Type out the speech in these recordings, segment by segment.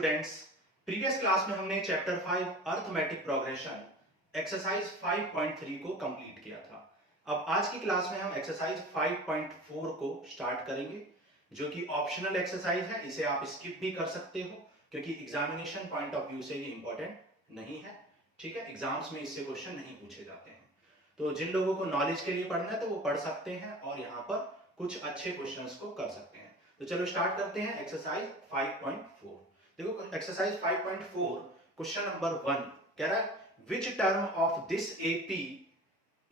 Students, previous class में हमने chapter 5 arithmetic progression exercise 5.3 को कंप्लीट किया था। अब आज की क्लास में हम एक्सरसाइज 5.4 को स्टार्ट करेंगे, जो कि ऑप्शनल एक्सरसाइज है। इसे आप स्किप भी कर सकते हो क्योंकि एग्जामिनेशन पॉइंट ऑफ व्यू से ये इंपॉर्टेंट नहीं है। ठीक है, एग्जाम्स में इससे क्वेश्चन नहीं पूछे जाते हैं। तो जिन लोगों को नॉलेज के लिए पढ़ना है तो वो पढ़ सकते हैं और यहाँ पर कुछ अच्छे क्वेश्चंस को कर सकते हैं। तो चलो स्टार्ट करते हैं एक्सरसाइज 5.4। देखो एक्सरसाइज 5.4 क्वेश्चन नंबर 1 कह रहा है which term of this AP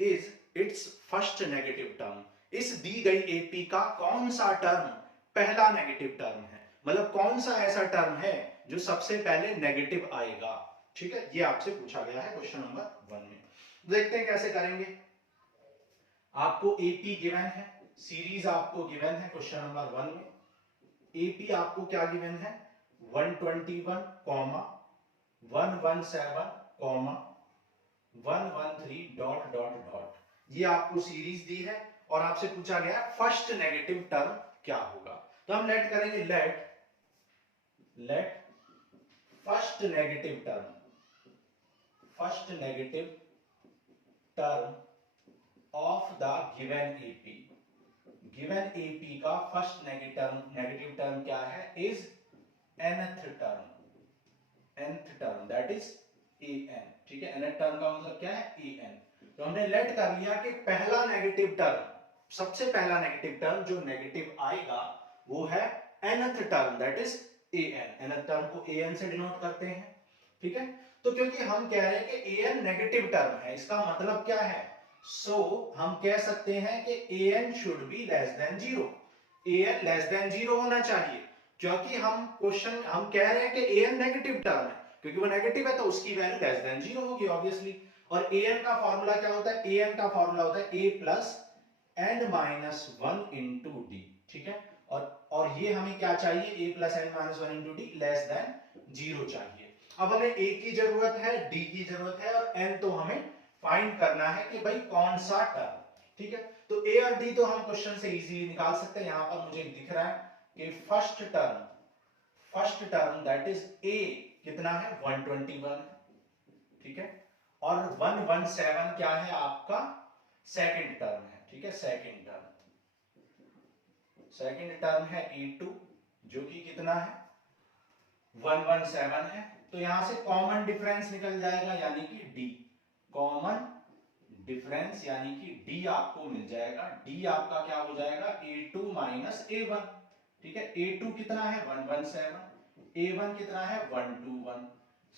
is it's first negative term. इस दी गई एपी का कौन सा टर्म पहला नेगेटिव टर्म है, मतलब कौन सा ऐसा टर्म है जो सबसे पहले नेगेटिव आएगा। ठीक है, ये आपसे पूछा गया है क्वेश्चन नंबर 1 में। देखते हैं कैसे करेंगे। आपको एपी गिवन है, सीरीज आपको गिवन है क्वेश्चन नंबर 1 में। एपी आपको क्या गिवन है 121, 117, 113 डॉट डॉट डॉट। ये आपको सीरीज दी है और आपसे पूछा गया फर्स्ट नेगेटिव टर्म क्या होगा। तो हम लेट करेंगे, let first negative term of the given AP. Given AP का फर्स्ट नेगेटिव टर्म क्या है, is nth term that is an। ठीक है, nth टर्म का मतलब क्या है an। तो हमने लेट कर लिया कि पहला नेगेटिव टर्म, सबसे पहला नेगेटिव टर्म जो नेगेटिव आएगा वो है nth term that is an। nth term को an से डिनोट करते हैं। ठीक है, तो क्योंकि हम कह रहे हैं कि an नेगेटिव टर्म है, इसका मतलब क्या है, हम कह सकते हैं कि an should be less than 0। an less than 0 होना चाहिए, क्योंकि हम कह रहे हैं कि an नेगेटिव टर्म है, क्योंकि वो नेगेटिव है तो उसकी वैल्यू लेस देन 0 होगी ऑब्वियसली। और an का फॉर्मूला क्या होता है, an का फॉर्मूला होता है a plus n minus 1 into D. ठीक है, और ये हमें क्या चाहिए, a plus n minus 1 into D less than 0 चाहिए। अब हमें a की जरूरत है, d की जरूरत है और n तो हमें फाइंड करना है कि भाई कौन सा टर्म। ठीक है, तो a और d तो हम क्वेश्चन से इजीली निकाल सकते हैं। यहां पर मुझे दिख रहा है कि first term that is a कितना है 121। ठीक है, और 117 क्या है आपका सेकंड टर्म है। ठीक है, सेकंड टर्म है a2 जो कि कितना है 117 है। तो यहां से कॉमन डिफरेंस निकल जाएगा यानी कि d, कॉमन डिफरेंस यानी कि d आपको मिल जाएगा। d आपका क्या हो जाएगा a2 माइनस a1। ठीक है, a2 कितना है 117, a1 कितना है 121।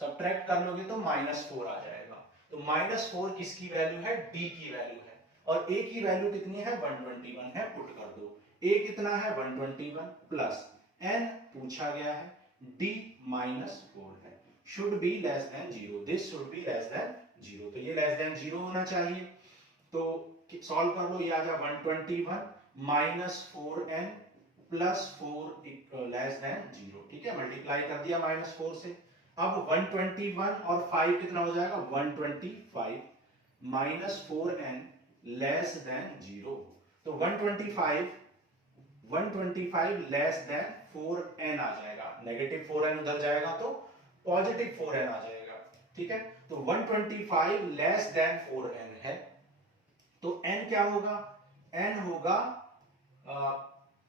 सब्ट्रैक्ट कर लोगे तो -4 आ जाएगा। तो -4 किसकी वैल्यू है, d की वैल्यू है, और a की वैल्यू कितनी है 121 है, पुट कर दो। a कितना है 121 प्लस n पूछा गया है, d -4 है, should be less than 0। This should be less than 0, तो ये लेस देन 0 होना चाहिए। तो सॉल्व कर लो, ये आ जाए 121 minus 4n plus 4 less than 0। ठीक है, मल्टीप्लाई कर दिया -4 से। अब 121 और 5 कितना हो जाएगा 125 माइनस 4n लेस देन 0। तो 125 लेस देन 4n आ जाएगा, नेगेटिव 4n उधर जाएगा तो पॉजिटिव 4n आ जाएगा। ठीक है, तो 125 लेस देन 4n है, तो n क्या होगा, n होगा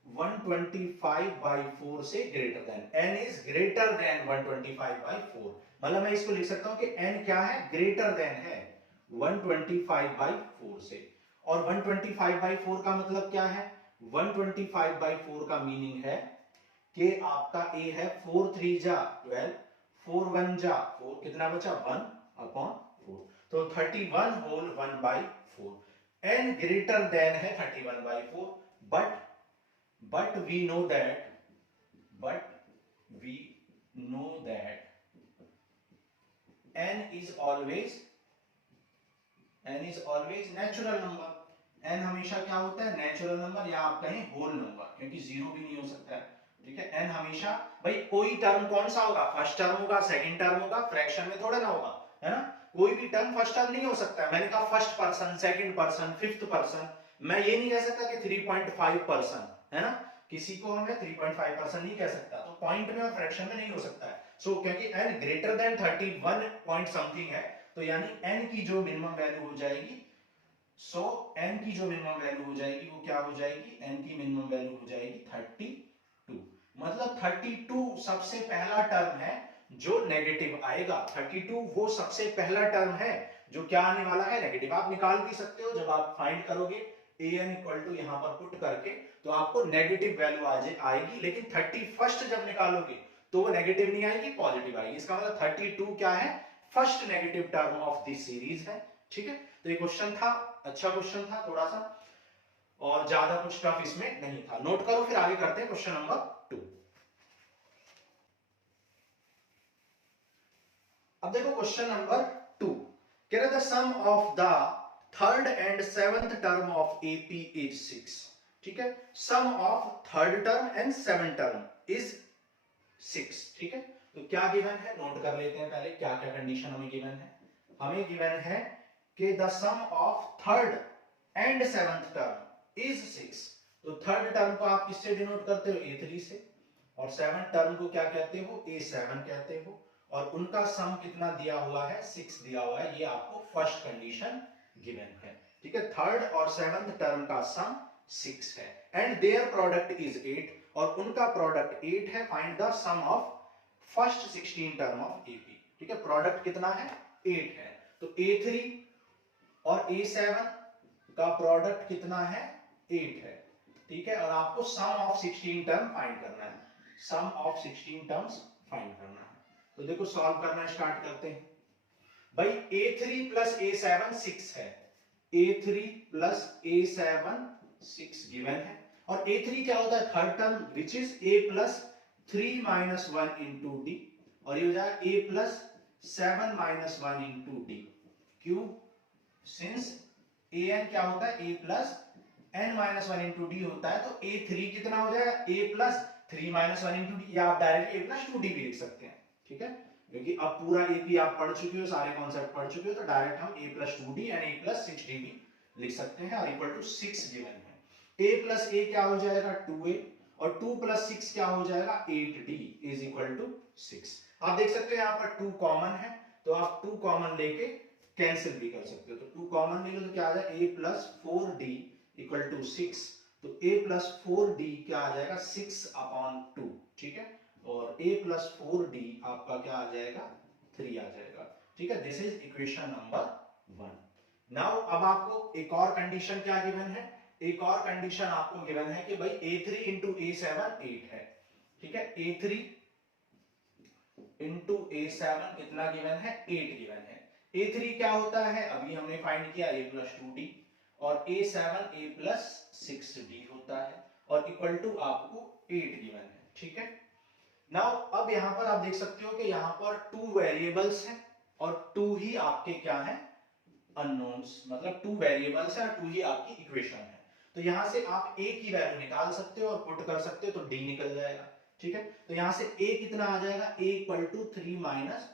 125/4 से greater than, n is greater than 125/4। मतलब मैं इसको लिख सकता हूं कि n क्या है, ग्रेटर देन है 125/4 से। और 125/4 का मतलब क्या है, 125/4 का मीनिंग है कि आपका a है 4 3 जा 12, 4 1 जा 4, कितना बचा 1/4, तो 31 होल 1/4। n ग्रेटर देन है 31/4, but we know that n is always natural number. n हमेशा क्या होता है, नेचुरल नंबर, या आप कहें होल नंबर, क्योंकि जीरो भी नहीं हो सकता है। ठीक है, n हमेशा भाई कोई टर्म कौन सा होगा, फर्स्ट टर्म होगा, सेकंड टर्म होगा, फ्रैक्शन में थोड़ा ना होगा, है ना। कोई भी टर्म फर्स्ट टर्म नहीं हो सकता है। मैंने कहा first person, second person, fifth person, मैं ये नहीं कह सकता कि 3.5 पर्सन, है ना, किसी को मैं 3.5 पर्सन नहीं कह सकता। तो पॉइंट में और फ्रैक्शन में नहीं हो सकता है। सो क्योंकि n greater than 31 point something है, तो यानी n की जो मिनिमम वैल्यू हो जाएगी, सो n की जो मिनिमम वैल्यू हो जाएगी वो क्या हो जाएगी, n की मिनिमम वैल्यू हो जाएगी 32। मतलब 32 सबसे पहला टर्म है जो नेगेटिव आएगा। 32 वो सबसे पहला टर्म है जो क्या आने वाला है, नेगेटिव। आप निकाल भी सकते हो, जब आप फाइंड करोगे an इक्वल टू यहां पर पुट करके, तो आपको नेगेटिव वैल्यू आएगी, लेकिन 31st जब निकालोगे तो वो नेगेटिव नहीं आएगी, पॉजिटिव आएगी। इसका मतलब 32 क्या है, first negative term of this series है। ठीक है, तो ये क्वेश्चन था, अच्छा क्वेश्चन था थोड़ा सा, और ज्यादा कुछ टफ इसमें नहीं था। नोट करो, फिर आगे करते हैं क्वेश्चन नंबर 2। अब देखो क्वेश्चन नंबर 2 कह रहा था sum of the third and seventh term of AP is 6। ठीक है, sum of third term and seventh term is 6। ठीक है, तो क्या गिवन है, नोट कर लेते हैं पहले क्या क्या कंडीशन हमें गिवन है। हमें गिवन है कि the sum of third and seventh term is 6। तो थर्ड टर्म को आप किससे डिनोट करते हो, a3 से, और सेवंथ टर्म को क्या कहते हो, a7 कहते हो, और उनका सम कितना दिया हुआ है, 6 दिया हुआ है। ये आपको फर्स्ट कंडीशन गिवन है। ठीक है, थर्ड और सेवंथ टर्म का सम 6 है एंड देयर प्रोडक्ट इज 8, और उनका प्रोडक्ट 8 है। Find the sum of first 16 term of AP. ठीक है, प्रोडक्ट कितना है, 8 है, तो a3 और a7 का प्रोडक्ट कितना है, 8 है। ठीक है, और आपको सम ऑफ 16 टर्म फाइंड करना है, सम ऑफ 16 टर्म्स फाइंड करना है। तो देखो सॉल्व करना स्टार्ट करते हैं। भाई a3 प्लस a7 6 है, a3 प्लस a7 6 गिवन है, और a3 क्या होता है, third term which is a plus 3 minus 1 into D, और ये हो जाएगा a plus 7 minus 1 into D cube, since an क्या होता है, a plus n minus 1 into D होता है, तो a3 कितना हो जाएगा, a plus 3 minus 1 into D, या आप डायरेक्टली a प्लस 2d भी लिख सकते हैं। ठीक है, क्योंकि अब पूरा एपी आप पढ़ चुके हो, सारे कॉन्सेप्ट पढ़ चुके हो, तो डायरेक्ट हम a plus 2d and a plus 6d भी लिख सकते हैं, और इक्वल टू 6 गिवन है। a प्लस a क्या हो जाएगा, 2a, और 2 प्लस 6 क्या हो जाएगा, 8d इज इक्वल टू 6। आप देख सकते हो यहाँ पर 2 कॉमन है, तो आप 2 कॉमन लेके कैंसिल भी कर सकते हो। तो 2 कॉमन ले लो तो क्या आ जाएगा, a plus 4d equal to 6, तो a प्लस 4d क्या आ जाएगा, 6 अपॉन 2। ठीक है, और a प्लस 4d आपका क्या आ जाएगा, 3 आ जाएगा। ठीक है, this is equation number 1। Now अब आपको एक और कंडीशन क्या गिवन है, एक और कंडीशन आपको गिवन है कि भाई a3 इंटू a7 8 है। ठीक है, a3 इंटू a7 कितना गिवन है, 8 गिवन है। a3 क्या होता है, अभी हमने फाइंड किया, a प्लस 2d, और a7 a प्लस 6d होता है, और इक्वल टू आपको 8 गिवन है। ठीक है, नाउ अब यहां पर आप देख सकते हो कि यहां पर 2 वेरिएबल्स हैं, और 2 ही आपके क्या हैं, अननोन्स, मतलब 2 वेरिएबल्स हैं और 2 ही आपकी इक्वेशन है। तो यहां से आप a की वैल्यू निकाल सकते हो और पुट कर सकते हो, तो d निकल जाएगा। ठीक है, तो यहां से a कितना आ जाएगा, a equal to 3 minus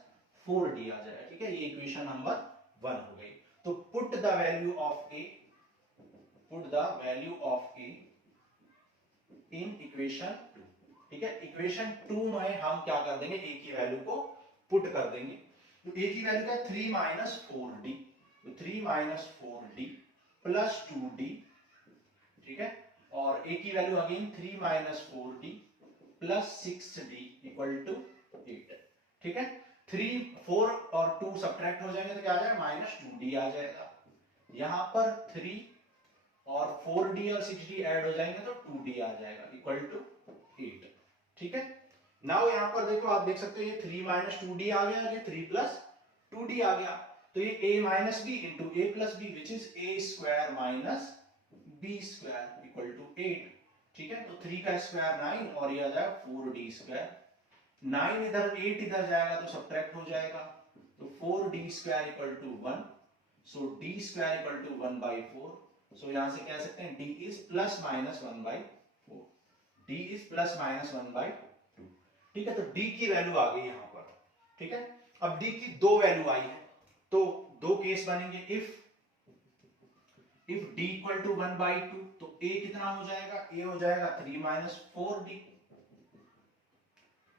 4d आ जाएगा। ठीक है, ये इक्वेशन नंबर 1 हो गई। तो put the value of a, put the value of a in equation 2। ठीक है, इक्वेशन 2 में हम क्या कर देंगे, a की वैल्यू को पुट कर देंगे। तो a की वैल्यू क्या है, 3 माइनस 4d, तो 3 माइनस 4d प्लस 2d। ठीक है, और a की value again 3 minus 4d plus 6d equal to 8। ठीक है, 3 4 और 2 सब्ट्रैक्ट हो जाएंगे तो क्या आ जाएगा, माइनस 2d आ जाएगा। यहां पर 3 और 4d और 6d ऐड हो जाएंगे तो 2d आ जाएगा इक्वल टू 8। ठीक है, नाउ यहां पर देखो, आप देख सकते हो ये 3 माइनस 2d आ गया, ये 3 प्लस 2d आ गया, तो ये a minus b into a plus b which is a square minus b square equal to 8। ठीक है, तो 3 का स्क्वायर 9, और ये आ जाएगा 4d स्क्वायर। 9 इधर 8 इधर जाएगा तो सब्ट्रैक्ट हो जाएगा, तो 4d square equal to 1, so d square equal to 1 by 4। So यहां से कह सकते हैं d is plus minus 1 by 4, d is plus minus 1 by 2। ठीक है, तो d की वैल्यू आ गई यहां पर। ठीक है, अब d की 2 वैल्यू आई है, तो 2 केस बनेंगे। If d equal to 1 by 2, तो a कितना हो जाएगा, a हो जाएगा 3 माइनस 4d।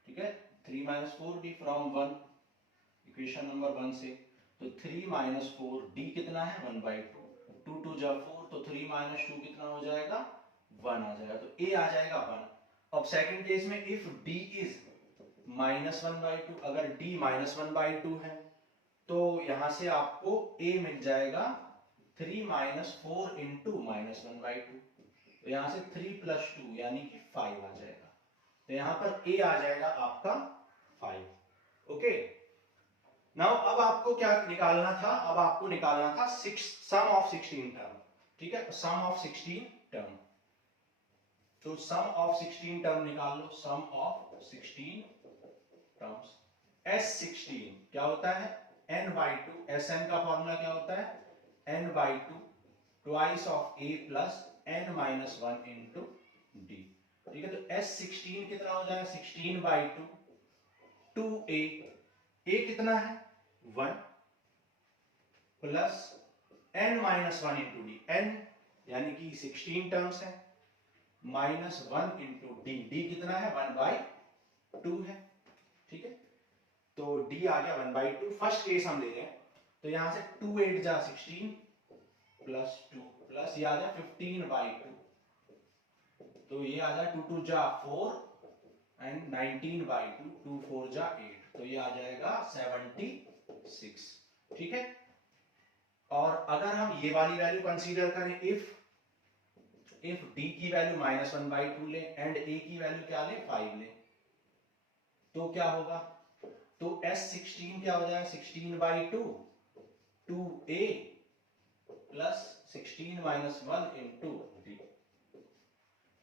ठीक है, 3 minus 4d from 1, equation number 1 से। तो 3 माइनस 4d कितना है 1/2, 2 2 जा 4, तो 3 माइनस 2 कितना हो जाएगा 1 आ जाएगा, तो a आ जाएगा 1। अब सेकंड केस में इफ d इज -1/2, अगर d -1/2 है तो यहां से आपको a मिल जाएगा 3 माइनस 4 इंटू -1/2, तो यहां से 3 प्लस 2 यानी कि 5 आ जाएगा, तो यहां पर a आ जाएगा आपका 5। ओके, नाउ अब आपको क्या निकालना था, अब आपको निकालना था सम ऑफ 16 टर्म, ठीक है, सम ऑफ 16 टर्म। तो सम ऑफ 16 टर्म निकाल लो, सम ऑफ 16 टर्म्स। S16 क्या होता है n/2, Sn का फॉर्मूला क्या होता है n/2 twice of a plus n-1 into d, ठीक है। तो S16 कितना हो जाएगा 16/2 2a, a कितना है 1 plus n-1 into D, n यानी कि 16 टर्म्स है, -1 इंटू डी, डी कितना है 1/2 है, ठीक है। तो d आ गया 1/2। फर्स्ट केस हम ले रहे हैं, तो यहां से 2 8 जा 16 प्लस 2 प्लस ये आ जाए 15/2, तो ये आ जाए 2 2 जा 4 एंड 19/2, 2 4 जा 8, तो ये आ जाएगा 76, ठीक है। और अगर हम ये वाली वैल्यू कंसीडर करें, इफ d की वैल्यू -1/2 ले एंड a की वैल्यू क्या ले 5 ले, तो क्या होगा, तो S16 क्या हो जाएगा 16/2 2a plus 16 minus 1 into d,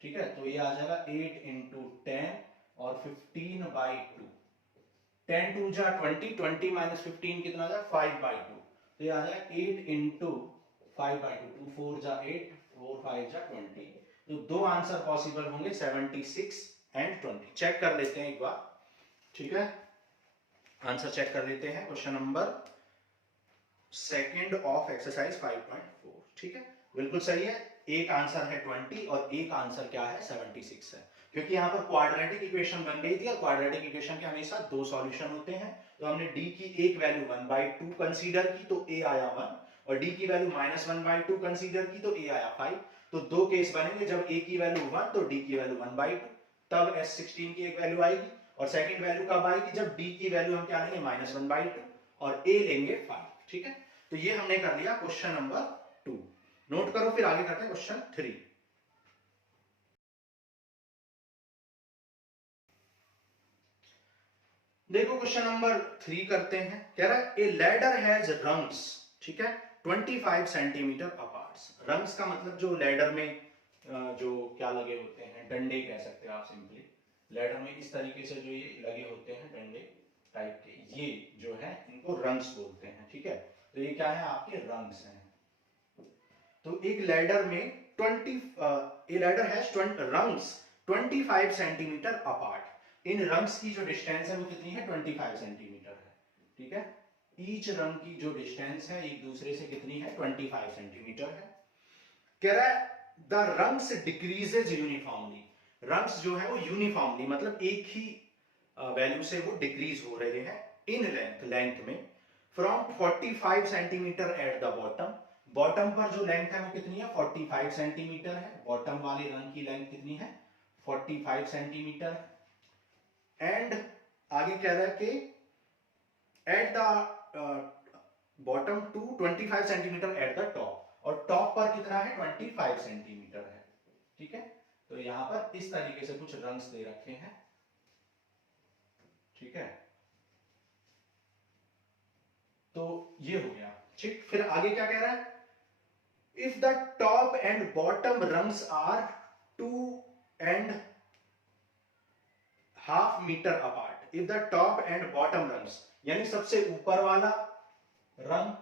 ठीक है। तो ये आ जाएगा 8 इंटू 10 और 15/2, 10 2 जा 20, 20 माइनस 15 कितना आ जाएगा 5/2, तो ये आ जाएगा 8 इंटू 5/2, 2 4 जा 8, 4 5 जा 20। तो दो आंसर पॉसिबल होंगे 76 एंड 20। चेक कर लेते हैं एक बार, ठीक है, आंसर चेक कर लेते हैं। Question number second of exercise 5.4, ठीक है, बिल्कुल सही है। एक आंसर है 20 और एक आंसर क्या है 76 है, क्योंकि यहाँ पर क्वाड्रेटिक इक्वेशन बन गई थी और क्वाड्रेटिक इक्वेशन के हमेशा दो सॉल्यूशन होते हैं। तो हमने d की एक वैल्यू 1/2 कंसीडर की तो a आया 1, और d की वैल्यू -1/2 कंसीडर की तो a आया 5। तो दो केस बनेंगे, जब a की वैल्यू 1 तो d की वैल्यू 1/2, तब S16 की एक वैल्यू आएगी। और सेकंड वैल्यू कब आएगी, जब d की वैल्यू हम क्या लेंगे -1/2 और a लेंगे 5, ठीक है। तो ये हमने कर लिया क्वेश्चन नंबर 2। नोट करो, फिर आगे करते हैं क्वेश्चन 3। देखो क्वेश्चन नंबर 3 करते हैं। कह रहा है ए लैडर हैज रंग्स, ठीक है, 25 सेंटीमीटर अपार्ट। रंग्स का मतलब जो लैडर में जो क्या लगे होते हैं, डंडे कह सकते हैं आप सिंपली। लैडर में इस तरीके से जो ये लगे होते हैं डंडे टाइप के, ये जो है इनको रंग्स बोलते हैं, ठीक है। तो ये क्या है आपके रंग्स हैं। तो एक लैडर में 20 ए ladder has rungs 25 centimetre apart. In rungs की जो डिस्टेंस है वो कितनी है 25 सेंटीमीटर है, ठीक है। ईच रंग की जो डिस्टेंस है एक दूसरे से कितनी है 25 सेंटीमीटर है। कह रहा है the rungs decreases uniformly. Rungs जो है वो यूनिफॉर्मली मतलब एक ही वैल्यू से वो डिक्रीज हो रहे हैं इन लेंथ में, from 45 centimetre at the bottom. Bottom पर जो लेंथ है वो कितनी है 45 सेंटीमीटर है। बॉटम वाले रंग की लेंथ कितनी है 45 सेंटीमीटर है। एंड आगे कह रहा है कि at the bottom to 25 centimetre at the top, और टॉप पर कितना है 25 सेंटीमीटर है, ठीक है। तो यहां पर इस तरीके से कुछ रंग्स दे रखे हैं, ठीक है। तो ये हो गया, ठीक। फिर आगे क्या कह रहा है, if the top and bottom rungs are 2.5 metre apart. If the top and bottom rungs यानी सबसे ऊपर वाला रंग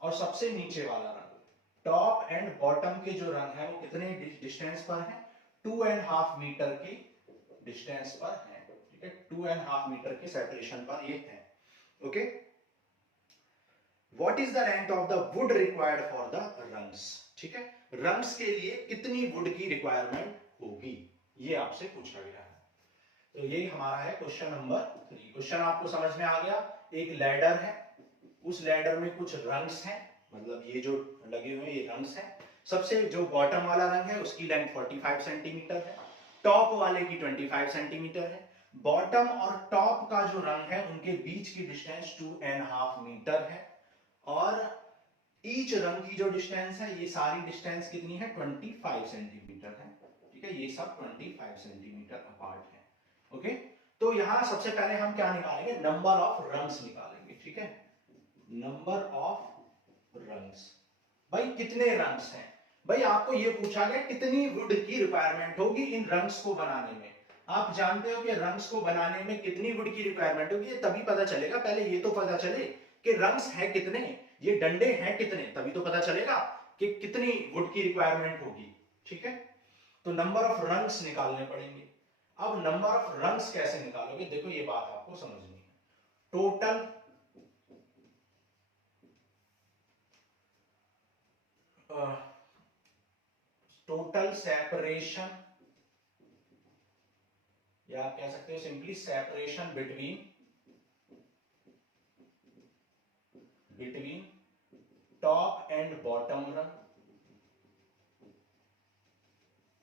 और सबसे नीचे वाला रंग, टॉप एंड बॉटम के जो रंग है वो कितने डिस्टेंस पर है 2.5 मीटर की डिस्टेंस पर है, ठीक है। 2.5 मीटर के सेपरेशन पर ये है, okay. What is the length of the wood required for the rungs, ठीक है। रंग्स के लिए कितनी वुड की रिक्वायरमेंट होगी, ये आपसे पूछा गया है। तो ये हमारा है क्वेश्चन नंबर 3। क्वेश्चन आपको समझ में आ गया। एक लैडर है, उस लैडर में कुछ रंग्स हैं, मतलब ये जो लगे हुए हैं ये रंग्स हैं। सबसे जो बॉटम वाला रंग है उसकी लेंथ 45 सेंटीमीटर है, टॉप वाले की 25 सेंटीमीटर है। बॉटम और टॉप का जो रंग है उनके बीच की डिस्टेंस 2.5 मीटर है, और ईच रंग की जो डिस्टेंस है, ये सारी डिस्टेंस कितनी है, 25 सेंटीमीटर है। ठीक है, ये सब 25 सेंटीमीटर अपार्ट है। ओके, तो यहां सबसे पहले हम क्या निकालेंगे, नंबर ऑफ रंग्स निकालेंगे। ठीक है, नंबर ऑफ रंग्स। भाई कितने रंग्स हैं, भाई आपको ये पूछा गया कितनी वुड की रिक्वायरमेंट होगी इन रंग्स को बनाने में। आप जानते हो कि रंग्स को बनाने में कितनी वुड की रिक्वायरमेंट होगी, ये तभी पता चलेगा, पहले ये तो पता चले कि रंग्स हैं कितने, ये डंडे हैं कितने, तभी तो पता चलेगा कि कितनी वुड की रिक्वायरमेंट होगी। ठीक है, तो नंबर ऑफ रंग्स निकालने पड़ेंगे। अब नंबर ऑफ रंग्स कैसे निकालोगे, देखो ये बात आपको समझनी है। टोटल सेपरेशन, या आप कह सकते हो simply separation between top and bottom रंग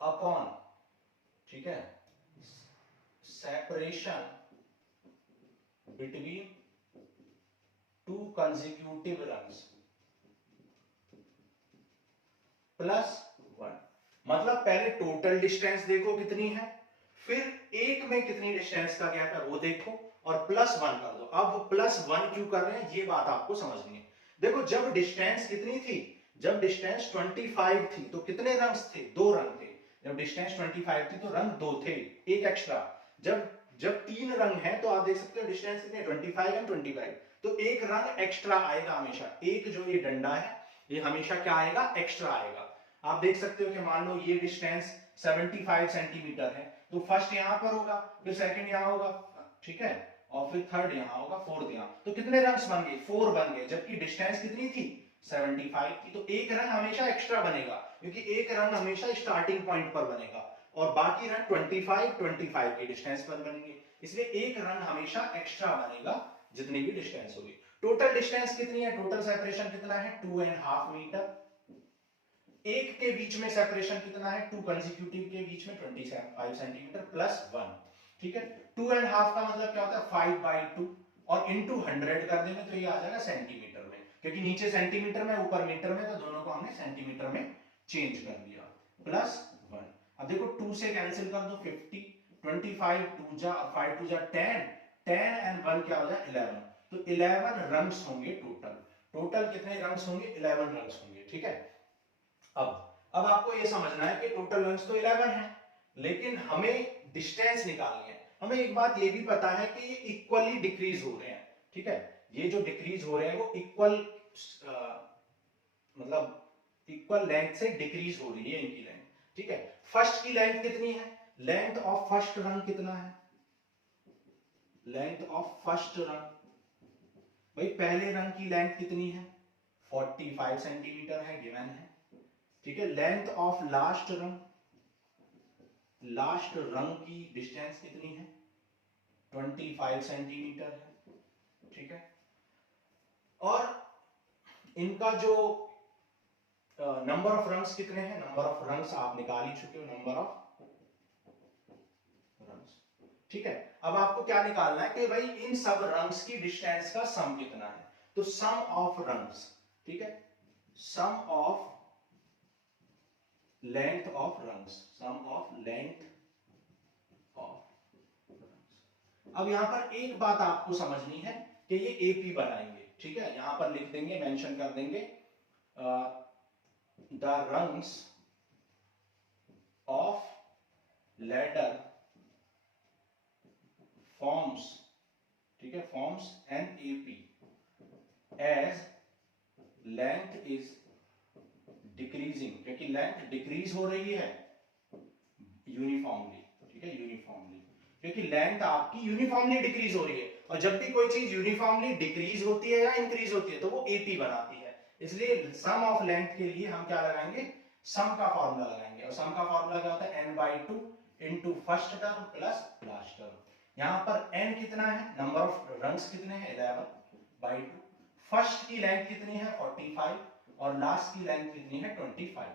अपॉन, ठीक है, separation between two consecutive rungs plus 1। मतलब पहले टोटल डिस्टेंस देखो कितनी है, फिर एक में कितनी डिस्टेंस का गैप है वो देखो, और प्लस 1 कर दो। अब प्लस 1 क्यों कर रहे हैं, ये बात आपको समझनी है। देखो जब डिस्टेंस कितनी थी, जब डिस्टेंस 25 थी तो कितने रंग्स थे, 2 रंग थे। जब डिस्टेंस 25 थी तो रंग 2 थे, एक एक्स्ट्रा। जब जब 3 रंग है तो आप देख सकते हो डिस्टेंस कितने, 25 एंड 25, तो एक रंग एक्स्ट्रा आएगा हमेशा। एक जो ये डंडा है ये हमेशा क्या आएगा, एक्स्ट्रा आएगा। आप देख सकते हो कि मान लो ये डिस्टेंस 75 सेंटीमीटर है, तो फर्स्ट यहां पर होगा, फिर सेकंड यहां होगा, ठीक है, और फिर थर्ड यहां होगा, फोर्थ यहां। तो कितने रंग्स बन गए, 4 बन गए, जबकि डिस्टेंस कितनी थी, 75 थी। तो एक रंग हमेशा एक्स्ट्रा बनेगा, क्योंकि एक रंग हमेशा स्टार्टिंग पॉइंट पर बनेगा, और बाकी रंग 25 के डिस्टेंस पर बनेंगे, इसलिए एक रंग हमेशा एक्स्ट्रा बनेगा जितनी भी डिस्टेंस होगी। टोटल डिस्टेंस कितनी है, टोटल सेपरेशन कितना है, 2.5 मीटर। एक के बीच में सेपरेशन कितना है, 2 कंसेक्यूटिव के बीच में 25 सेंटीमीटर प्लस 1। ठीक है, 2.5 का मतलब क्या होता है, 5/2, और इंटू 100 कर देंगे तो ये आ जाएगा सेंटीमीटर में, क्योंकि नीचे सेंटीमीटर में ऊपर मीटर में, तो दोनों को हमने सेंटीमीटर में चेंज कर दिया, प्लस 1। अब देखो 2 से कैंसिल कर दो, 50, 25 2 जा, 5 2 जा 10, 10 एंड 1 क्या हो जाए 11, तो 11 रंग्स होंगे टोटल। टोटल कितने रंग्स होंगे, 11 रंग्स होंगे। ठीक है, अब आपको ये समझना है कि टोटल रंग्स तो 11 है, लेकिन हमें डिस्टेंस निकालनी है। हमें एक बात ये भी पता है कि ये इक्वली डिक्रीज हो रहे हैं। ठीक है, ये जो डिक्रीज हो रहे हैं वो इक्वल, मतलब इक्वल लेंथ से डिक्रीज हो रही है इनकी लेंथ। ठीक है, फर्स्ट की लेंथ कितनी है, लेंथ ऑफ फर्स्ट रंग कितना है, लेंथ ऑफ फर्स्ट रंग, भाई पहले रंग की लेंथ कितनी है, 45 सेंटीमीटर है, गिवन है। ठीक है, लेंथ ऑफ लास्ट रंग, लास्ट रंग की डिस्टेंस कितनी है, 25 सेंटीमीटर है। ठीक है, और इनका जो नंबर ऑफ रंग्स कितने हैं, नंबर ऑफ रंग्स आप निकाल ही चुके हो, नंबर ऑफ रंग्स। ठीक है, अब आपको क्या निकालना है कि भाई इन सब रंग्स की डिस्टेंस का सम कितना है, तो सम ऑफ रंग्स, ठीक है, sum of length of rungs, sum of length of rungs. अब यहां पर एक बात आपको समझनी है कि ये एपी बनाएंगे। ठीक है, यहां पर लिख देंगे, मेंशन कर देंगे, the rungs of ladder forms, ठीक है, forms an AP as length is decreasing, क्योंकि लेंथ डिक्रीज हो रही है यूनिफॉर्मली। ठीक है, यूनिफॉर्मली, क्योंकि लेंथ आपकी यूनिफॉर्मली डिक्रीज हो रही है, और जब भी कोई चीज यूनिफॉर्मली डिक्रीज होती है या इंक्रीज होती है तो वो एपी बनाती है। इसलिए सम ऑफ लेंथ के लिए हम क्या लगाएंगे, सम का फॉर्मूला लगाएंगे, और सम का फॉर्मूला क्या होता है, n/2 into first term plus last term. यहाँ पर n कितना है, नंबर ऑफ रंग्स कितने हैं 11/2, फर्स्ट की लेंथ कितनी है 45 और लास्ट की लेंथ कितनी है 25,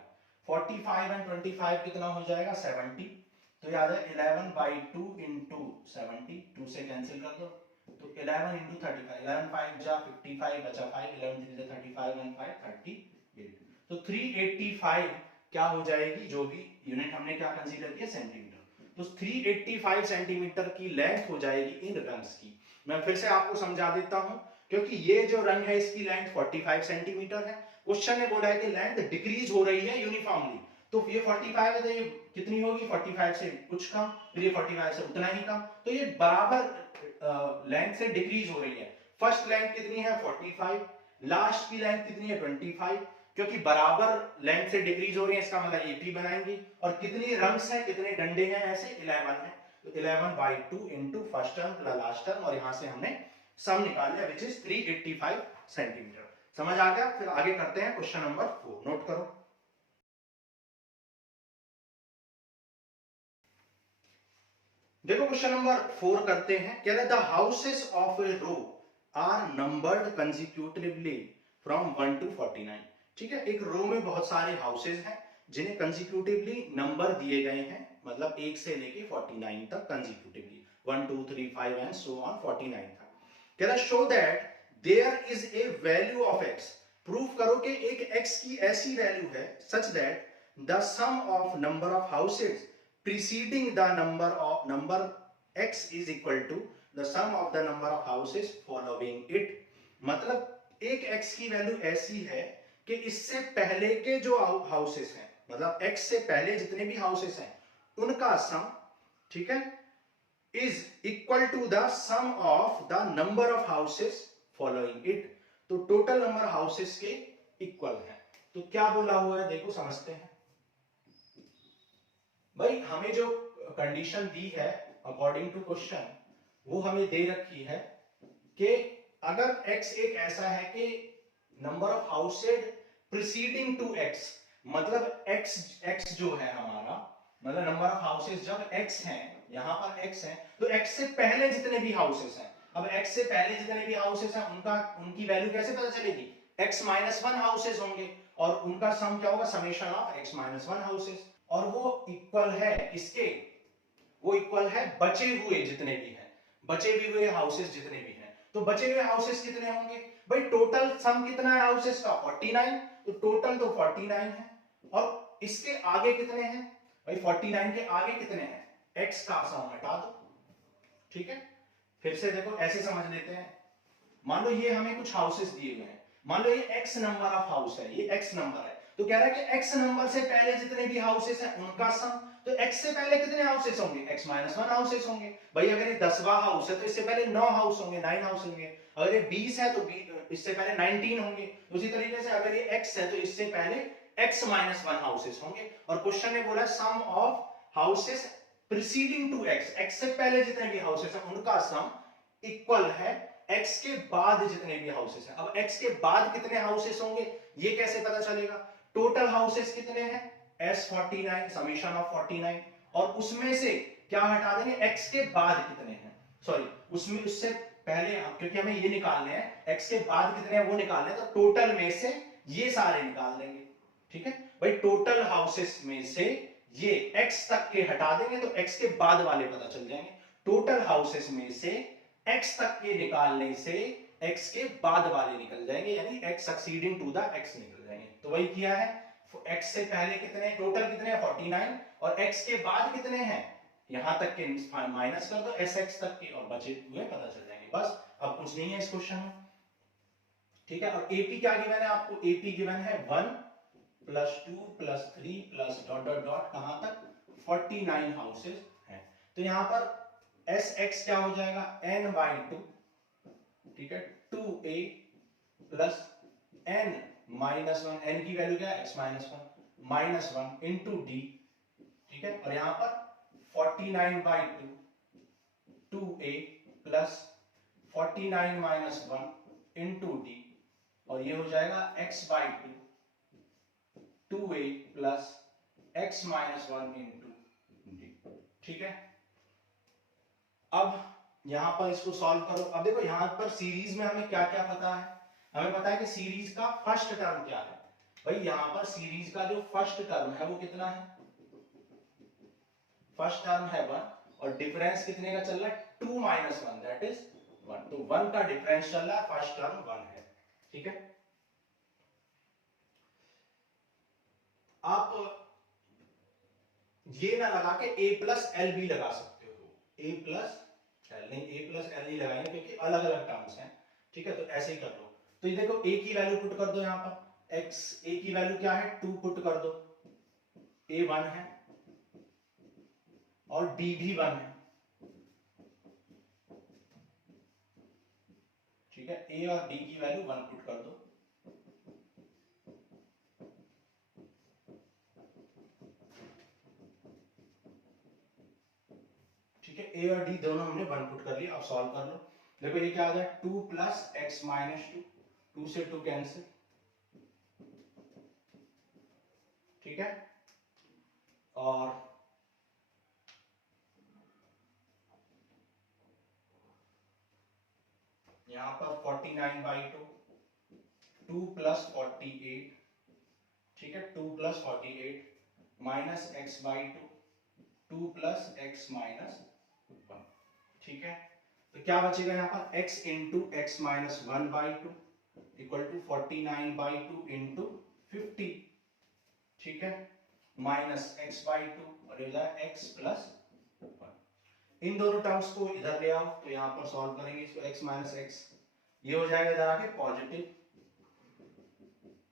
45 एंड 25 कितना हो जाएगा 70, तो याद है 11/2 इंटू 70, 2 से कैंसिल कर दो तो 11 इंटू 35, 11 5 जा 55 बचा 5, 11 3 जा 35 एंड 5 38, तो 385 क्या हो जाएगी, जो भी यूनिट हमने क्या कंसीडर किया सेंटीमीटर, तो 385 सेंटीमीटर की लेंथ हो जाएगी इन रंग्स की। मैं फिर से आपको समझा देता हूं, क्योंकि ये जो रंग है इसकी लेंथ 45 सेंटीमीटर है, क्वेश्चन ने बोला है कि लेंथ डिक्रीज हो रही है यूनिफॉर्मली, तो ये 45 है तो ये कितनी होगी 45 से कुछ कम, फिर ये 45 से उतना ही कम, तो ये बराबर लेंथ से डिक्रीज हो रही है। फर्स्ट लेंथ कितनी है 45, लास्ट की लेंथ कितनी है 25, क्योंकि बराबर लेंथ से डिक्रीज हो रही है इसका मतलब एपी बनाएंगे, और कितनी रंग्स हैं कितने डंडे हैं ऐसे 11 है, तो 11/2 into first term plus last term, और यहां से हमने सम निकाल लिया विच इज 385 सेंटीमीटर। समझ आ गया? फिर आगे करते हैं क्वेश्चन नंबर 4, नोट करो। देखो क्वेश्चन नंबर 4 करते हैं, कह रहे the houses of a row are numbered consecutively from 1 to 49। ठीक है, एक रो में बहुत सारे हाउसेस हैं जिन्हें कंसेक्यूटिवली नंबर दिए गए हैं, मतलब 1 से लेके 49 तक कंसेक्यूटिवली, 1 2 3 5 एंड सो ऑन 49 तक। कह रहा show that there is a value of x, proof करो कि एक x की ऐसी वैल्यू है such that the sum of number of houses preceding the number x is equal to the sum of the number of houses following it। मतलब एक x की वैल्यू ऐसी है कि इससे पहले के जो हाउसेस हैं, मतलब x से पहले जितने भी हाउसेस हैं उनका सम, ठीक है, is equal to the sum of the number of houses following it, तो टोटल नंबर हाउसेस के इक्वल है। तो क्या बोला हुआ है देखो समझते हैं भाई, हमें जो कंडीशन दी है अकॉर्डिंग टू क्वेश्चन वो हमें दे रखी है कि अगर x एक ऐसा है कि number of houses preceding to x, मतलब x जो है हमारा, मतलब नंबर ऑफ हाउसेज जब x हैं, यहां पर x है, तो x से पहले जितने भी हाउसेस हैं, अब x से पहले जितने भी हाउसेस हैं उनकी वैल्यू कैसे पता चलेगी, x माइनस 1 हाउसेस होंगे और उनका सम क्या होगा, summation of x minus 1 houses, और वो इक्वल है किसके, वो इक्वल है बचे हुए जितने भी हैं, बचे भी हुए हाउसेस जितने भी हैं, तो बचे हुए हाउसेस कितने होंगे भाई, टोटल सम कितना है हाउसेस का 49, तो टोटल तो 49 है, और इसके आगे कितने हैं भाई, 49 के आगे कितने हैं, x का सम हटा दो। ठीक है, फिर से देखो ऐसे समझ लेते हैं, मान लो ये हमें कुछ हाउसेस दिए हुए हैं, मान लो ये x नंबर ऑफ हाउस है, ये x नंबर है, तो कह रहा है कि x नंबर से पहले जितने भी हाउसेस हैं उनका सम, तो x से पहले कितने हाउसेस होंगे, x माइनस 1 हाउसेस होंगे भाई, अगर ये 10वां हाउस है तो इससे पहले 9 हाउस होंगे, 9 हाउस होंगे, अगर ये 20 है तो इससे पहले 19 होंगे, उसी तरीके से अगर ये x है तो इससे पहले x माइनस 1 हाउसेस होंगे, और क्वेश्चन ने बोला sum of houses preceding to x, x से पहले जितने भी हाउसेस हैं उनका सम इक्वल है x के बाद जितने भी हाउसेस हैं। अब x के बाद कितने हाउसेस होंगे ये कैसे पता चलेगा, टोटल हाउसेस कितने हैं S49 समेशन ऑफ 49, और उसमें से क्या हटा देंगे x के बाद कितने हैं, सॉरी उसमें उससे पहले, क्योंकि हमें ये निकालने हैं x के बाद कितने हैं वो निकालने हैं, तो टोटल में से ये सारे निकाल देंगे। ठीक है भाई, टोटल हाउसेस में से ये x तक के हटा देंगे तो x के बाद वाले पता चल जाएंगे, टोटल हाउसेस में से x तक के निकालने से x के बाद वाले निकल जाएंगे, यानी x succeeding to the x निकल जाएंगे। तो वही किया है, x से पहले कितने, टोटल कितने हैं 49, और x के बाद कितने हैं, यहां तक के माइनस कर दो sx तक के, और बचे हुए पता चल जाएंगे। बस अब कुछ नहीं है इस क्वेश्चन में। ठीक है, और AP क्या गिवन है आपको, AP गिवन है 1 + 2 + 3 + डॉट डॉट डॉट कहां तक 49 हाउसेस हैं, तो यहां पर Sx क्या हो जाएगा n/2, ठीक है, 2a plus n minus 1, n की वैल्यू क्या है x माइनस 1 इंटू d, ठीक है, और यहां पर 49/2 2a plus 49 minus 1 into d, और ये हो जाएगा x/2 2a plus x minus 1 into d। ठीक है, अब यहां पर इसको सॉल्व करो। अब देखो यहां पर सीरीज में हमें क्या क्या पता है, हमें पता है कि सीरीज का फर्स्ट टर्म क्या है। भाई यहां पर सीरीज का जो फर्स्ट टर्म है वो कितना है, फर्स्ट टर्म है 1 और डिफरेंस कितने का चल रहा है 2 माइनस 1 दैट इज 1। तो 1 का डिफरेंस चल रहा है, फर्स्ट टर्म 1 है। ठीक है, आप ये ना लगा के a प्लस एल भी लगा सकते हो, a प्लस एल नहीं, a प्लस एल नहीं लगाएंगे क्योंकि अलग अलग टर्म्स हैं। ठीक है, तो ऐसे ही कर लो। तो ये देखो a की वैल्यू पुट कर दो, यहां पर x a की वैल्यू क्या है 2 पुट कर दो, a 1 है और d भी 1 है। ठीक है, a और d की वैल्यू 1 पुट कर दो। ठीक है, a और d दोनों हमने 1 पुट कर लिया। अब सॉल्व कर लो। देखो ये क्या आ जाए 2 प्लस एक्स माइनस 2, 2 से 2 कैंसिल। ठीक है, और यहां पर 49/2, 2 प्लस 48। ठीक है, 2 plus 48 minus x by 2, 2 plus x minus 1। ठीक है, तो क्या बचेगा यहाँ पर x into x minus 1/2 equal to 49/2 into 50। ठीक है, माइनस एक्स बाई 2 और हो जाए x प्लस 1। इन दोनों टर्म्स को इधर ले आओ, तो यहाँ पर सॉल्व करेंगे इसको, x माइनस एक्स ये हो जाएगा इधर आके पॉजिटिव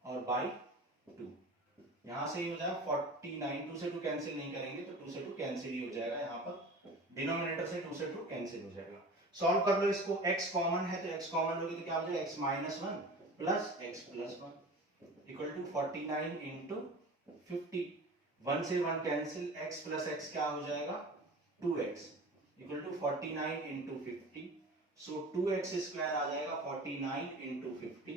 और बाई 2। यहां से ये हो जाएगा 49, 2 से 2 कैंसिल नहीं करेंगे तो 2 से 2 कैंसिल ही हो जाएगा, यहाँ पर डिनोमिनेटर से 2 से 2 कैंसिल हो जाएगा। सॉल्व कर लो इसको, x कॉमन है तो x कॉमन लोगे तो क्या हो जाएगा x minus 1 plus x plus 1 equal to 49 into 50। 1 से 1 कैंसिल, x प्लस x क्या हो जाएगा 2x equal to 49 into 50। So 2x square आ जाएगा 49 इंटू 50,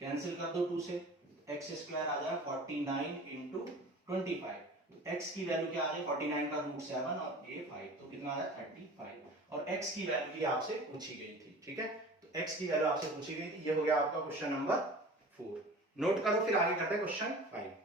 कैंसिल कर दो 2 से, x स्क्वायर आ जाएगा 49 इंटू 25। तो x की वैल्यू क्या आ जाए 49 का रूट 7 और a 5, तो कितना आ जाए 35। और x की वैल्यू ही आपसे पूछी गई थी। ठीक है, तो x की वैल्यू आपसे पूछी गई थी। ये हो गया आपका क्वेश्चन नंबर 4। नोट करो, फिर आगे करते हैं क्वेश्चन 5।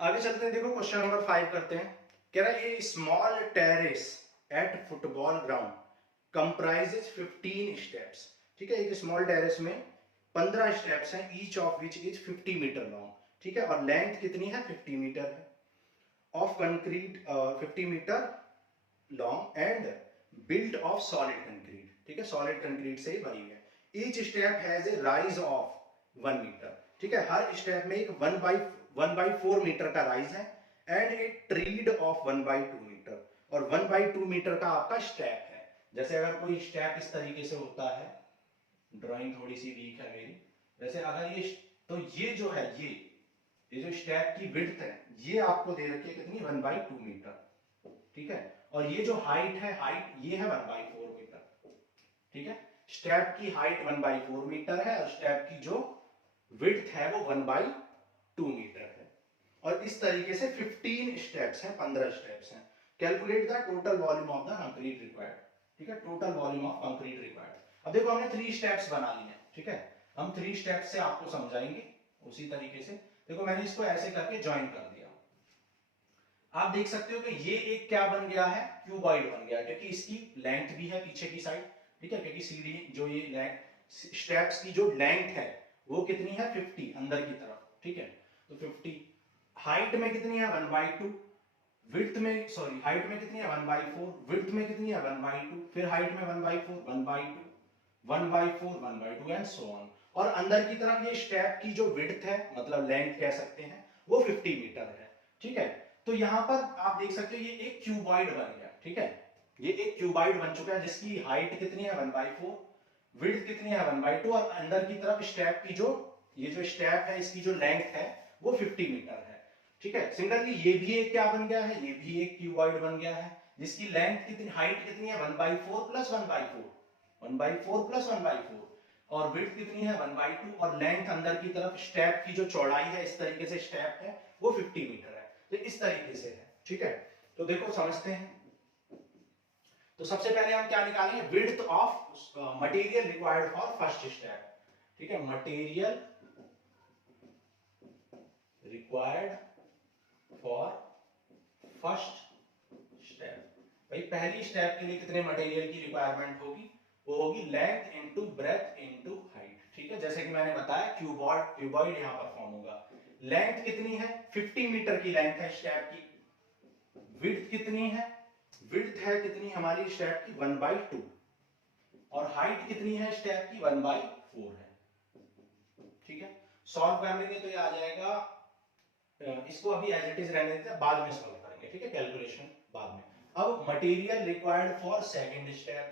आगे चलते हैं, देखो क्वेश्चन नंबर 5 करते हैं। कह रहा है ये small terrace at football ground comprises 15 steps. ठीक है, एक स्मॉल टेरेस में 15 स्टेप्स हैं, each of which is 50 metre long. ठीक है, और लेंथ कितनी है 50 मीटर है, of concrete 50 metre long and built of solid concrete. ठीक है, सॉलिड कंक्रीट से ही बनी है। Each step has a rise of 1 metre. ठीक है, हर स्टेप में एक 1/4 मीटर का राइज है एंड ए ट्रीड ऑफ 1/2 मीटर, और 1/2 मीटर का आपका स्टेप है। जैसे अगर कोई स्टेप इस तरीके से होता है, ड्राइंग थोड़ी सी वीक है मेरी, जैसे अगर ये, तो ये जो है ये जो स्टेप की विड्थ है ये आपको दे रखी है कितनी 1/2 मीटर। ठीक है, और ये जो हाइट है, हाइट ये है 1/4 मीटर। ठीक है, स्टेप की हाइट 1/4 मीटर है और स्टेप की जो विड्थ है वो 1/2 मीटर है। और इस तरीके से 15 स्टेप्स हैं, 15 स्टेप्स हैं। Calculate the total volume of the concrete required. ठीक है, total volume of concrete required. अब देखो हमने 3 स्टेप्स बना लिए हैं। ठीक है, हम 3 स्टेप्स से आपको समझाएंगे उसी तरीके से। देखो मैंने इसको ऐसे करके ज्वाइन कर दिया, आप देख सकते हो कि ये एक क्या बन गया है क्यूबॉइड बन गया, क्योंकि इसकी लेंथ भी है पीछे की साइड। ठीक है, क्योंकि सीढ़ी जो ये स्टेप्स की जो लेंथ है वो कितनी है 50 अंदर की तरफ। ठीक है, तो 50, हाइट में कितनी है 1/2, विड्थ में सॉरी हाइट में कितनी है 1/4, विड्थ में कितनी है 1/2, फिर हाइट में 1/4, 1/2, 1/4, 1/2 एंड सो ऑन। और अंदर की तरफ ये स्टेप की जो विड्थ है मतलब लेंथ कह सकते हैं वो 50 मीटर है। ठीक है, तो यहां पर आप देख सकते हो ये एक क्यूबॉइड बन गया। ठीक है, ये एक क्यूबॉइड बन चुका है जिसकी हाइट कितनी है 1/4, विड्थ कितनी है 1/2, और अंदर की तरफ स्टेप की जो ये जो स्टेप है इसकी जो लेंथ है वो 50 मीटर है। ठीक है, सिमिलरली ये भी एक क्या बन गया है, ये भी एक क्यूबॉइड बन गया है जिसकी लेंथ कितनी, हाइट कितनी है 1/4 प्लस 1/4, 1/4 प्लस 1/4, और विड्थ कितनी है 1/2, और लेंथ अंदर की तरफ स्टेप की जो चौड़ाई है इस तरीके से स्टेप है वो 50 मीटर है। तो इस तरीके से है, ठीक है। तो देखो समझते हैं। तो सबसे पहले हम क्या निकालेंगे, width of material required for first step, ठीक है, material required for first step. भाई पहली स्टेप के लिए कितने मटेरियल की रिक्वायरमेंट होगी, वो होगी length into breadth into height, ठीक है। जैसे कि मैंने बताया क्यूबॉइड यहां पर फॉर्म होगा। लेंथ कितनी है, 50 मीटर की लेंथ है स्टेप की। विड्थ कितनी है, विड्थ है कितनी हमारी स्टेप की 1/2, और हाइट कितनी है स्टेप की 1/4 है, ठीक है। सॉल्व करेंगे तो ये आ जाएगा, इसको अभी एज इट इज रहने देते हैं, बाद में सॉल्व करेंगे, ठीक है, कैलकुलेशन बाद में। अब material required for second step,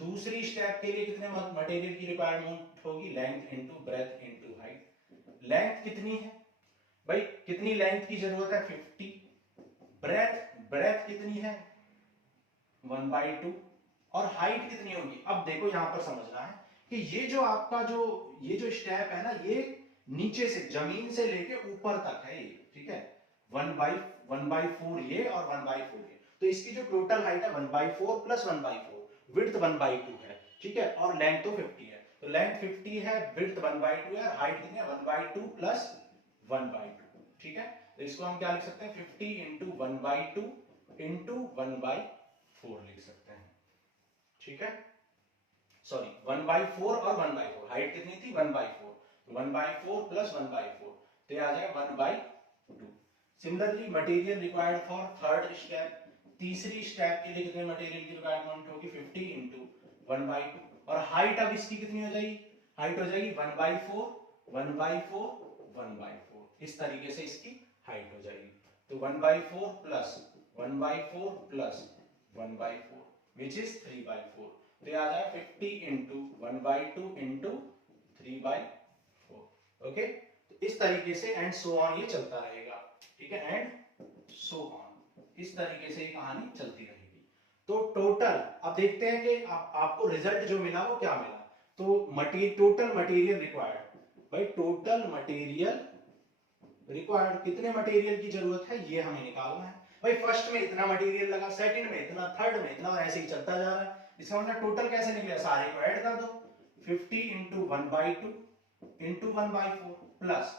दूसरी स्टेप के लिए कितने मटेरियल की रिक्वायरमेंट होगी, length into breadth into height. Length कितनी है भाई, कितनी लेंथ की जरूरत है 50, ब्रेथ कितनी है 1/2, और हाइट कितनी होगी। अब देखो यहां पर समझना है कि ये जो आपका ये जो स्टेप है ना, ये नीचे से जमीन से लेके ऊपर तक है ये, ठीक है। 1/4 ये और 1/4 ये, तो इसकी जो टोटल हाइट है 1/4 प्लस 1/4, विड्थ 1/2 है, ठीक है, और लेंथ तो 50 है। तो लेंथ 50 है, विड्थ 1/2 है, हाइट कितनी है 1/2 प्लस 1/2, ठीक है। तो इसको हम क्या लिख सकते हैं, 50 इंटू 1/2 इंटू 1/4 लिख सकते हैं, ठीक है। सॉरी 1/4 और 1/4, हाइट कितनी थी 1/4, 1/4 प्लस 1/4, तो ये आ जाएगा 1/2। Similarly material required for third step, तीसरी स्टेप के लिए कितने मटेरियल की रिक्वायरमेंट होगी 50 इंटू 1/2, और हाइट अब इसकी कितनी हो जाएगी, हाइट हो जाएगी 1/4 1/4 1/4, इस तरीके से इसकी हाइट हो जाएगी। तो 1/4 प्लस 1/4 प्लस 1/4 विच इज 3/4, तो ये आ जाएगा 50 इंटू 1/2 इंटू 3/4, ओके। तो इस तरीके से एंड सो ऑन ये चलता रहेगा, ठीक है, एंड सो ऑन, इस तरीके से ये कहानी चलती रहेगी। तो टोटल अब देखते हैं कि आपको रिजल्ट जो मिला वो क्या मिला। तो टोटल मटेरियल रिक्वायर्ड, भाई टोटल मटेरियल रिक्वायर्ड, कितने मटेरियल की जरूरत है ये हमें निकालना है। भाई फर्स्ट में इतना मटेरियल लगा, सेकंड में इतना, थर्ड में इतना, और ऐसे ही चलता जा रहा है। इसका मतलब टोटल कैसे निकलेगा, सारे को ऐड कर दो, 50 into 1/2 into 1/4 plus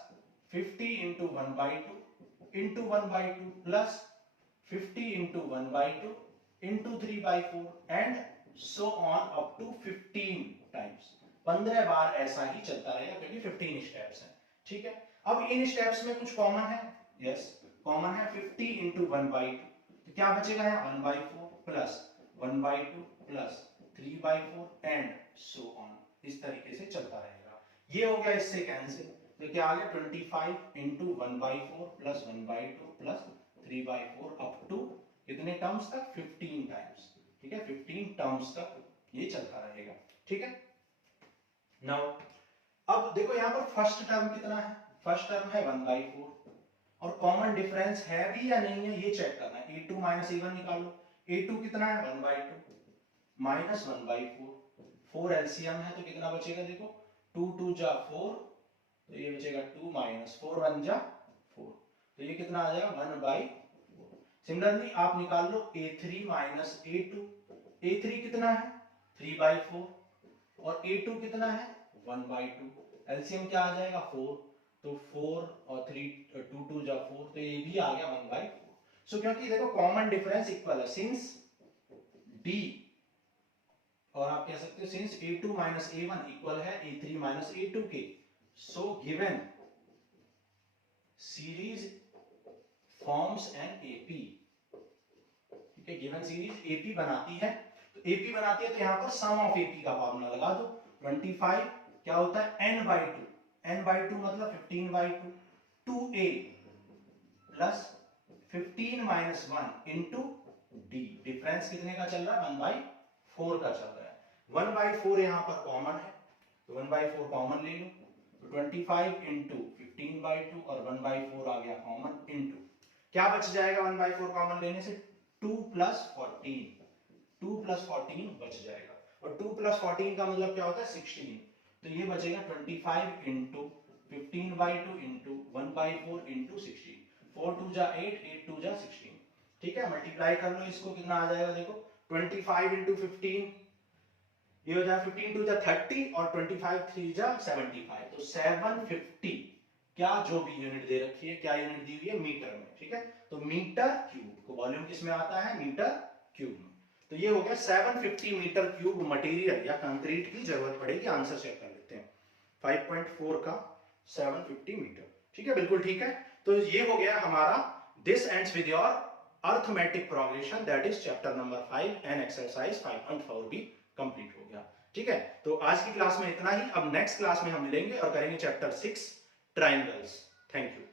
50 into 1/2 into 1/2 plus 50 into 1/2 into 3/4 and so on up to 15 times, 15 बार ऐसा ही चलता रहेगा, क्योंकि 15 स्टेप्स हैं, ठीक है। अब इन स्टेप्स में कुछ कॉमन है, यस कॉमन है, 50 इंटू 1/2, तो क्या बचेगा यहाँ 1/4 plus 1/2 plus 3/4 and so on, इस तरीके से चलता रहेगा। ये हो गया इससे कैंसिल, तो क्या आ गया 25 into 1/4 plus 1/2 plus 3/4 up to कितने टर्म्स तक, 15 टाइम्स, ठीक है, 15 टर्म्स तक ये चलता रहेगा, ठीक है। नाउ अब देखो यहाँ पर फर्स्ट टर्म कितना है, फर्स्ट टर्म है 1/4, और कॉमन डिफरेंस है भी या नहीं है ये चेक करना है। a2 माइनस a1 निकालो, a2 कितना है 1/2 माइनस 1/4, 4 एलसीएम है तो कितना बचेगा, देखो 2 2 जा 4, तो ये बचेगा 2 माइनस 4 1 जा 4, तो ये कितना आ जाएगा 1/4। सिमिलरली आप निकाल लो a3 माइनस a2, a3 कितना है 3/4 और a2 कितना है 1/2, एलसीएम क्या आ जाएगा 4, तो 4 और 3 2 2 जा 4, तो ये भी आ गया 1/4। सो क्योंकि देखो कॉमन डिफरेंस इक्वल है, सिंस d, और आप कह सकते हो since a2 minus a1 equal है a3 माइनस a2 के, so given series forms an AP, ठीक है, गिवन सीरीज एपी बनाती है, तो एपी बनाती है तो यहां पर सम ऑफ एपी का फॉर्मूला लगा दो, 25 क्या होता है n/2, n/2 मतलब 15/2, 2a plus 15 minus 1 into D, difference कितने का चल रहा है 1/4 का चल रहा है, 1/4 यहां पर कॉमन है तो 1/4 कॉमन ले लो, तो 25 इंटू 15/2 और 1/4 आ गया कॉमन, इंटू क्या बच जाएगा 1/4 कॉमन लेने से 2 प्लस 14, 2 प्लस 14 बच जाएगा, और 2 प्लस 14 का मतलब क्या होता है 16, तो ये बचेगा 25 इंटू 15/2 इंटू 1/4 इंटू 16, 4 2 जा 8, 8 2 जा 16, ठीक है। मल्टीप्लाई कर लो इसको, कितना आ जाएगा देखो, 25 इंटू 15, ये हो जाए 15 टू जा 30 और 25 3 जा 75, तो 750, क्या जो भी यूनिट दे रखी है, क्या यूनिट दी हुई है, मीटर में, ठीक है। तो मीटर क्यूब को वॉल्यूम किसमें आता है, मीटर क्यूब में। तो ये हो गया 750 मीटर क्यूब मटेरियल या कंक्रीट की जरूरत पड़ेगी। आंसर चेक कर लेते हैं, 5.4 का 750 मीटर, ठीक है, बिल्कुल ठीक है। तो ये हो गया हमारा this ends with your arithmetic progression, that is chapter number 5 and exercise 5.4 भी कंप्लीट हो गया, ठीक है। तो आज की क्लास में इतना ही। अब नेक्स्ट क्लास में हम मिलेंगे और करेंगे चैप्टर 6 ट्रायंगल्स। Thank you.